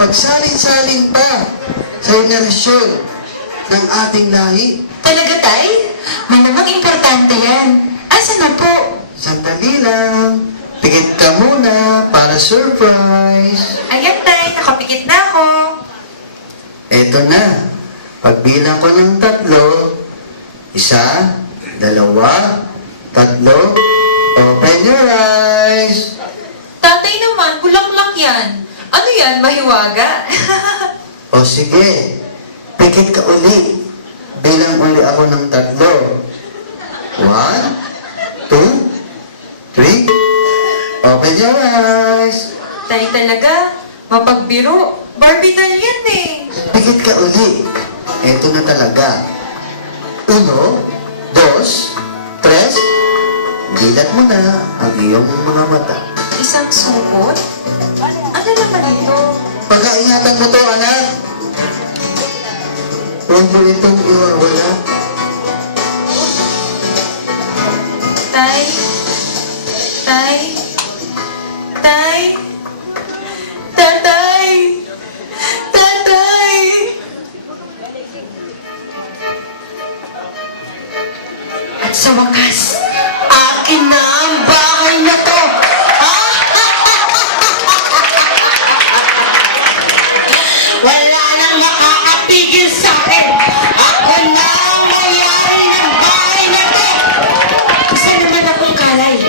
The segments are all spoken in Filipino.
pagsalin-salin pa sa henerasyon ng ating lahi. Talaga, Tay? Malamang importante yan. Asa na po? Sandali lang. Pikit ka muna para surprise. Ayan, Tay. Nakapikit na ako. Eto na. Pagbilang ko ng 3, 1, 2, 3, open your eyes. Tatay naman, bulaklak yan. Ano yan, mahiwaga? O sige, pikit ka uli. Bilang uli ako ng 3. 1, 2, 3, open your eyes. Tay talaga, mapagbiro. Barbie doll yan eh. Pikit ka uli. Eto na talaga. 1, 2, 3. Dilat mo na ang iyong mga mata. Isang supot? Ano naman ito? Pagkaingatan mo to, anak. Huwag mo itong iwawala. Tay? Tay? Tay? Tatay? Tatay? At sa wakas, akin na ang bahay na to! Wala nang makakapigil sa akin. Ako na ang may-ari ng bahay na to. Isa naman akong kalay.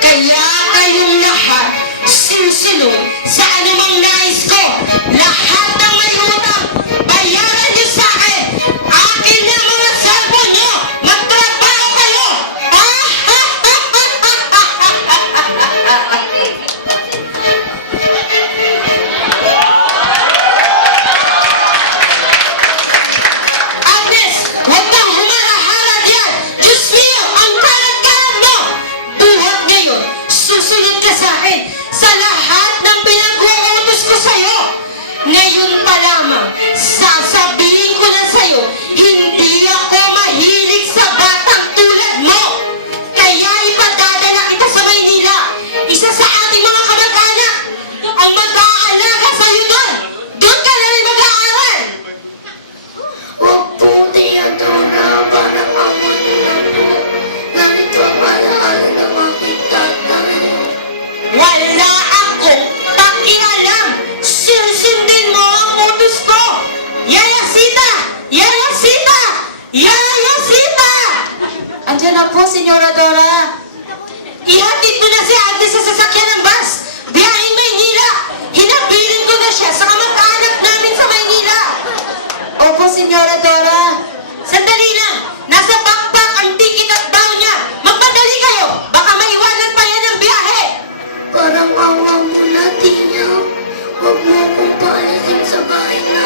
Kaya kayong lahat susunod sa anumang nais ko. Lahat ng may utang, bayaran niyo sa akin. Akin na mga cellphone niyo. Magtrabaho kayo. Agnes, huwag kang humara-hara dyan! Diyos mio, ang kalat-kalat mo! Buhat ngayon, susunod ka sa akin sa lahat ng pinag-uutos ko sa'yo. Ngayon pa lamang, sasabihin ko na sa'yo, hindi ako mahilig sa batang tulad mo. Kaya ipadadala kita sa Maynila, isa sa ating mga kamag-anak, ang mag-aalaga sa'yo doon. Doon ka na rin mag-aaral. Huwag po tiyadora para mamunin po. Ganito ang alaala ng aking tatay. Wala akong pakialam. Susundin mo ang utos ko. Yayasita! Yayasita! Yayasita! Andiyan na po, Senyora Dora. Ihatid mo na si Agnes sa sasakyan ng bus. Biyaheng Maynila. Hinabilin ko na siya sa kamag-anak namin sa Maynila. Opo, Senyora Dora. Sandali lang. Nasa backpack ang ticket at gown niya. Magpadali kayo. Baka maiwanan pa yan ang biyahe. Parang awa mo na, Tina. Huwag mo akong paalisin sa bahay na